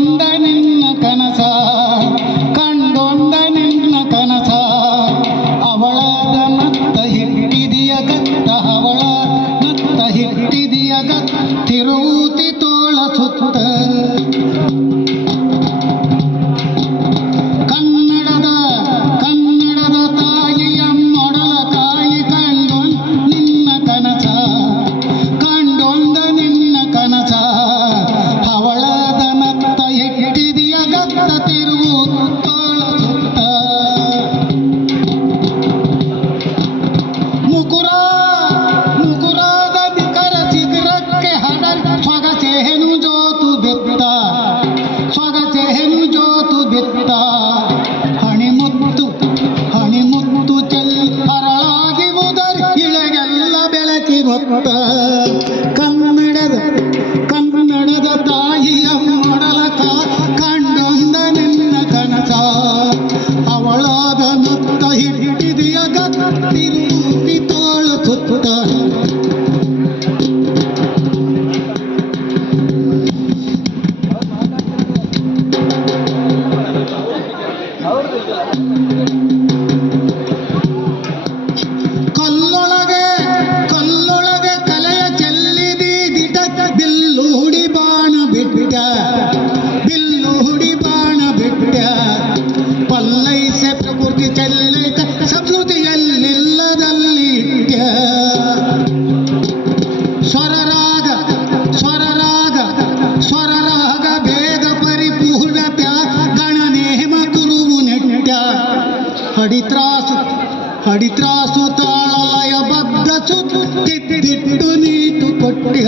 ನೊಂದ ನಿನ್ನ ಕನಸ ರೊತ್ತ ಕನ್ನಡದ ಕನ್ನಡದ ತಾಯಿಯ ಮೊಡಲಕ ಕಂಡೊಂದ ನಿನ್ನ ಕನಸ. ಅವಳಾದ ನುತ್ತ ಹಿಡಿದಿಯ ಗತ್ತಿರುತ್ತಿ ತೋಳು ಸುತ್ತ. ಹಡಿತ್ರಾಸು ಹಡಿತ್ರಾಸು ತಾಳಲಯ ಬದ್ಧ ಸುತ್ತಿಟ್ಟು ನೀಟು ಕೊಟ್ಟ್ಯ